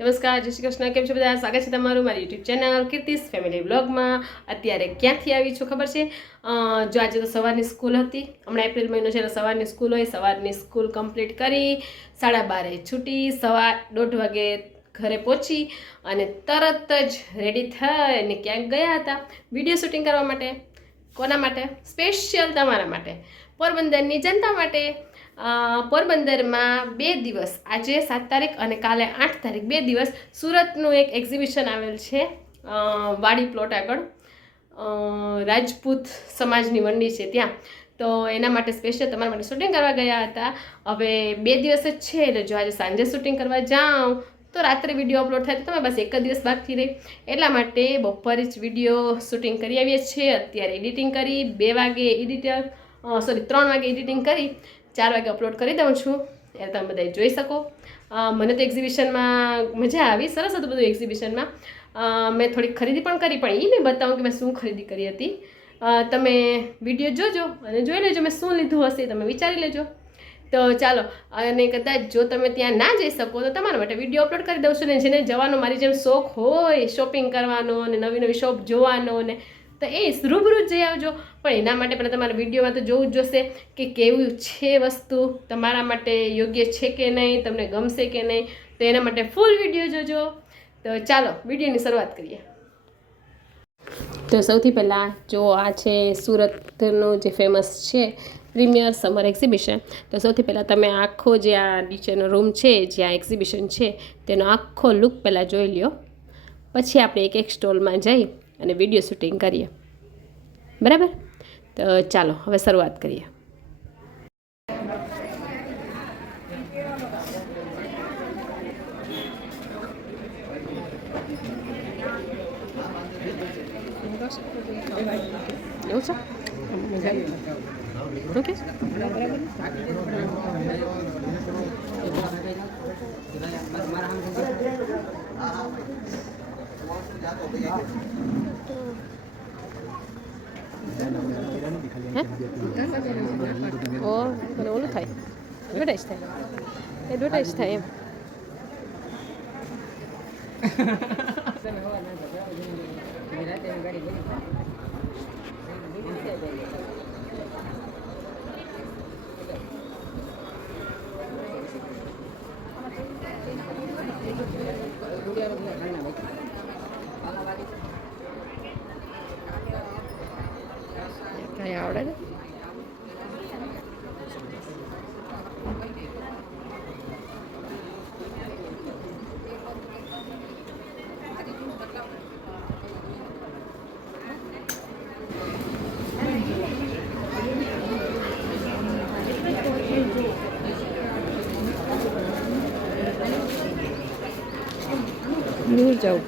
નમસ્કાર, જય શ્રી કૃષ્ણ. કેમ છો બધા? સ્વાગત છે તમારું મારી યુટ્યુબ ચેનલ કીર્તિસ ફેમિલી બ્લોગમાં. અત્યારે ક્યાંથી આવી છું ખબર છે? જો આજે તો સવારની સ્કૂલ હતી. હમણાં એપ્રિલ મહિનો છે તો સવારની સ્કૂલ હોય. સવારની સ્કૂલ કમ્પ્લીટ કરી 12:30 છૂટી, 1:15 વાગે ઘરે પહોંચી અને તરત જ રેડી થઈને ક્યાંક ગયા હતા વિડીયો શૂટિંગ કરવા માટે. કોના માટે? સ્પેશિયલ તમારા માટે, પોરબંદરની જનતા માટે. પોરબંદરમાં 2 દિવસ, આજે 7 તારીખ અને કાલે 8 તારીખ, 2 દિવસ સુરતનું એક એક્ઝિબિશન આવેલ છે વાડી પ્લોટ આગળ, રાજપૂત સમાજની મંડી છે ત્યાં. તો એના માટે સ્પેશિયલ તમારા માટે શૂટિંગ કરવા ગયા હતા. હવે 2 દિવસ જ છે એટલે જો આજે સાંજે શૂટિંગ કરવા જાઉં તો રાત્રે વિડીયો અપલોડ થાય તો તમે બસ એક જ દિવસ બાકી રહી. એટલા માટે બપોરે જ વિડીયો શૂટિંગ કરી આવીએ છીએ. અત્યારે એડિટિંગ કરી 2 વાગે 3 વાગે એડિટિંગ કરી 4 વાગે અપલોડ કરી દઉં છું એટલે તમે બધા જોઈ શકો. મને તો એક્ઝિબિશનમાં મજા આવી, સરસ હતું બધું એક્ઝિબિશનમાં. મેં થોડીક ખરીદી પણ કરી, પણ એ નહીં બતાવું કે મેં શું ખરીદી કરી હતી. તમે વિડીયો જોજો અને જોઈ લેજો મેં શું લીધું હશે, તમે વિચારી લેજો. તો ચાલો, અને કદાચ જો તમે ત્યાં ના જઈ શકો તો તમારા માટે વિડીયો અપલોડ કરી દઉં છું. ને જેને જવાનો મારી જેમ શોખ હોય શોપિંગ કરવાનો અને નવી નવી શોપ જોવાનો ને, તો એ રૂબરૂ જ જઈ આવજો. પણ એના માટે પણ તમારા વિડીયોમાં તો જોવું જ જોશે કે કેવું છે વસ્તુ, તમારા માટે યોગ્ય છે કે નહીં, તમને ગમશે કે નહીં. તો એના માટે ફૂલ વિડીયો જોજો. તો ચાલો વિડીયોની શરૂઆત કરીએ. તો સૌથી પહેલાં જો આ છે સુરતનું જે ફેમસ છે પ્રીમિયર સમર એક્ઝિબિશન. તો સૌથી પહેલાં તમે આખો જે આ નીચેનો રૂમ છે જ્યાં એક્ઝિબિશન છે તેનો આખો લુક પહેલાં જોઈ લ્યો. પછી આપણે એક એક સ્ટોલમાં જઈ અને વિડીયો શૂટિંગ કરીએ. બરાબર? તો ચાલો હવે શરૂઆત કરીએ. એવું છે? ઓકે. મને ઓલું થાય, એડવર્ટાઈઝ થાય એમ. કઈ આવડે ને? દૂર જાઉં.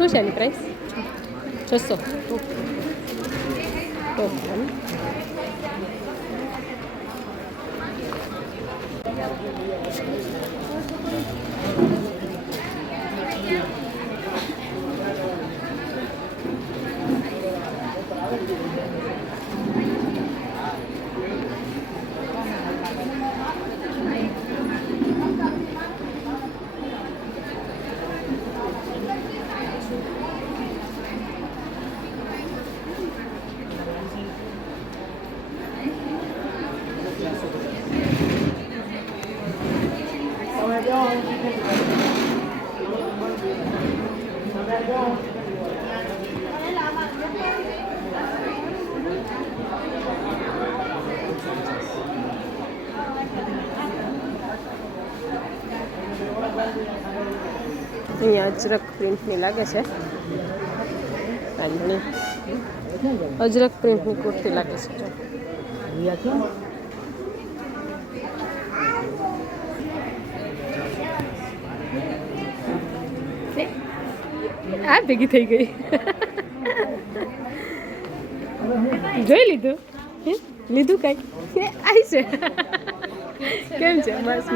શું છે એની પ્રાઇસ? 600. અહીંયા અજરક પ્રિન્ટની લાગે છે. અજરક પ્રિન્ટની કુર્તી લાગે છે. આ ભેગી થઈ ગઈ. જોઈ લીધું લીધું કઈ આવી છે. કેમ છે? બસ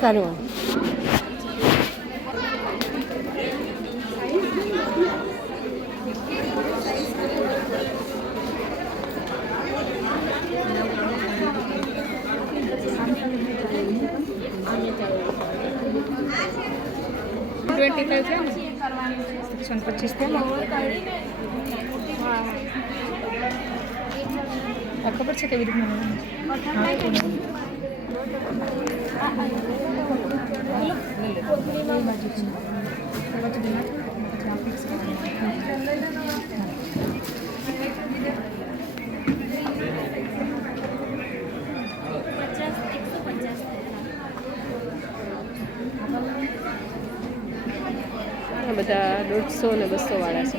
તારું ખબર છે કેવી રીતના બધા 150 ને 200 વાળા છે.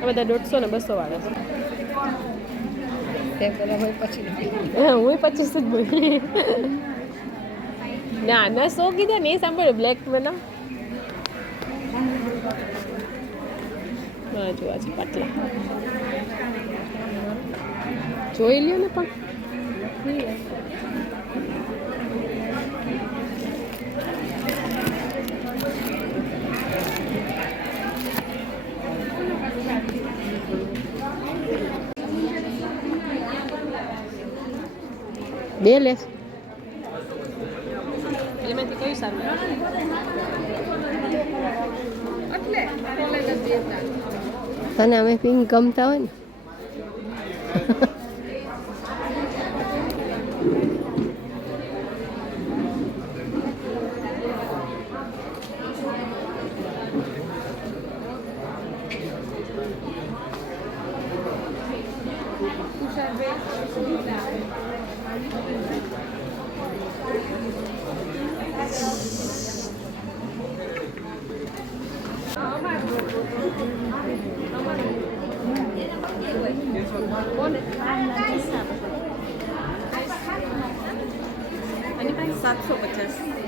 આ બધા 150 ને 200 વાળા છે. હું 25 જ બોલી. ના ના 100 કીધા ને એ સાંભળ્યો બ્લેક મને. હા જોવા છે પાટલા જોઈ લ્યો ને પણ બે લેસ એમાંથી કયું સારું તને અમે પિંક ગમતા હોય ને અને 750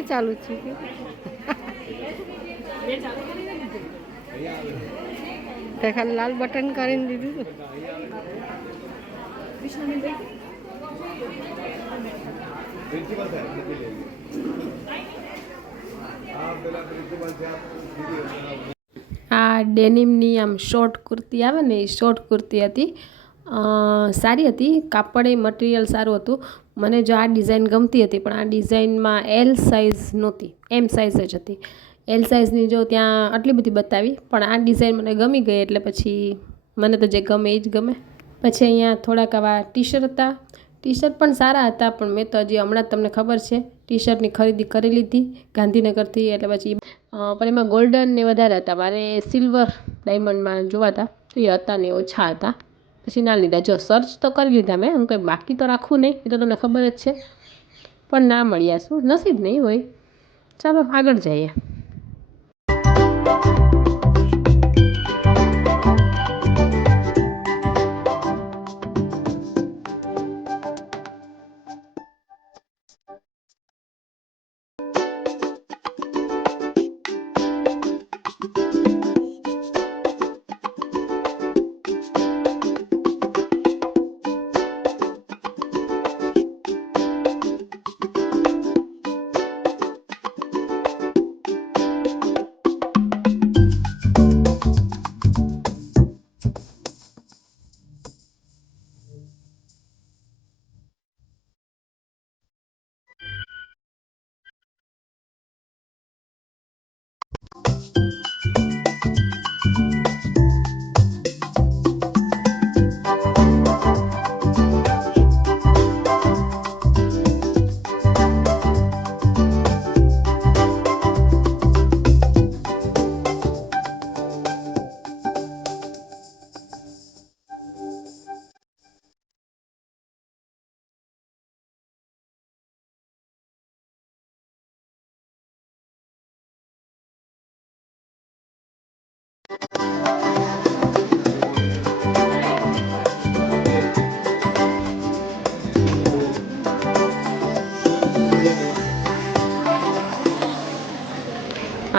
બે ચાલુ છે કે તે ખાલી લાલ બટન કરીને દીધું હતું. આ ડેનિમની આમ શોર્ટ કુર્તી આવે ને એ શોર્ટ કુર્તી હતી. સારી હતી, કાપડ એ મટીરિયલ સારું હતું. મને જો આ ડિઝાઇન ગમતી હતી, પણ આ ડિઝાઇનમાં એલ સાઇઝ નહોતી, એમ સાઇઝ જ હતી. એલ સાઇઝની જો ત્યાં આટલી બધી બતાવી, પણ આ ડિઝાઇન મને ગમી ગઈ, એટલે પછી મને તો જે ગમે એ જ ગમે. પછી અહીંયા થોડાક આવા ટી શર્ટ હતા. ટી શર્ટ પણ સારા હતા, પણ મેં તો હજી હમણાં જ તમને ખબર છે ટી શર્ટની ખરીદી કરી લીધી ગાંધીનગરથી, એટલે પછી પણ એમાં ગોલ્ડન ને વધારે હતા. મારે સિલ્વર ડાયમંડમાં જોવા હતા તો એ હતા ને ઓછા હતા, પછી ના લીધા. જો સર્ચ તો કરી લીધા મેં, હું કંઈ બાકી તો રાખવું નહીં, એ તો તમને ખબર જ છે, પણ ના મળ્યા. શું નસીબ નહીં હોય. ચાલો આગળ જઈએ.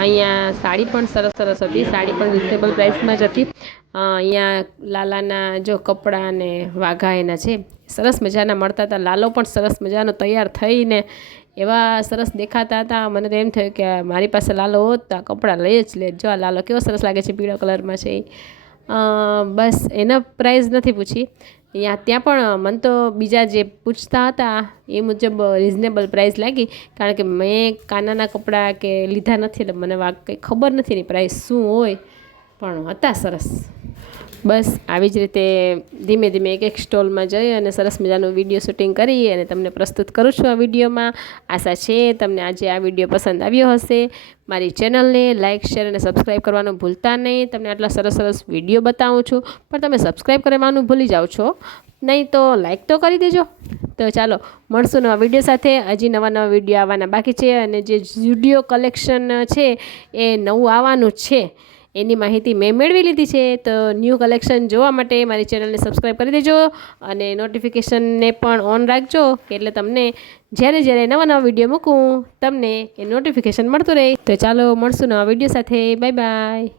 અહીંયા સાડી પણ સરસ સરસ હતી, સાડી પણ રિઝનેબલ પ્રાઇસમાં જ હતી. અહીંયા લાલાના જો કપડાં ને વાઘા એના છે, સરસ મજાના મળતા હતા. લાલો પણ સરસ મજાનો તૈયાર થઈને એવા સરસ દેખાતા હતા. મને તો એમ થયું કે મારી પાસે લાલો હોત તો આ કપડાં લઈ જ લે. જો આ લાલો કેવો સરસ લાગે છે, પીળો કલરમાં છે. બસ એના પ્રાઇસ નથી પૂછી. ત્યાં પણ મને તો બીજા જે પૂછતા હતા એ મુજબ રિઝનેબલ પ્રાઇસ લાગી, કારણ કે મેં કાનાના કપડાં કે લીધા નથી, એટલે મને કંઈ ખબર નથી એની પ્રાઇસ શું હોય, પણ હતા સરસ. બસ આવી જ રીતે ધીમે ધીમે એક એક સ્ટોલમાં જઈ અને સરસ મજાનું વિડીયો શૂટિંગ કરી અને તમને પ્રસ્તુત કરું છું આ વિડીયોમાં. આશા છે તમને આજે આ વિડીયો પસંદ આવ્યો હશે. મારી ચેનલને લાઇક, શેર અને સબસ્ક્રાઈબ કરવાનું ભૂલતા નહીં. તમને આટલા સરસ સરસ વિડીયો બતાવું છું, પણ તમે સબસ્ક્રાઈબ કરવાનું ભૂલી જાઓ છો. નહીં તો લાઇક તો કરી દેજો. તો ચાલો મળશું નવા વિડીયો સાથે. હજી નવા વિડીયો આવવાના બાકી છે, અને જે જુડિયો કલેક્શન છે એ નવું આવવાનું છે, એની માહિતી મેં મેળવી લીધી છે. તો ન્યૂ કલેક્શન જોવા માટે મારી ચેનલને સબસ્ક્રાઈબ કરી દેજો અને નોટિફિકેશનને પણ ઓન રાખજો, કે એટલે તમને જ્યારે નવા વિડીયો મૂકું તમને એ નોટિફિકેશન મળતું રહે. તો ચાલો મળશું નવા વિડીયો સાથે. Bye bye.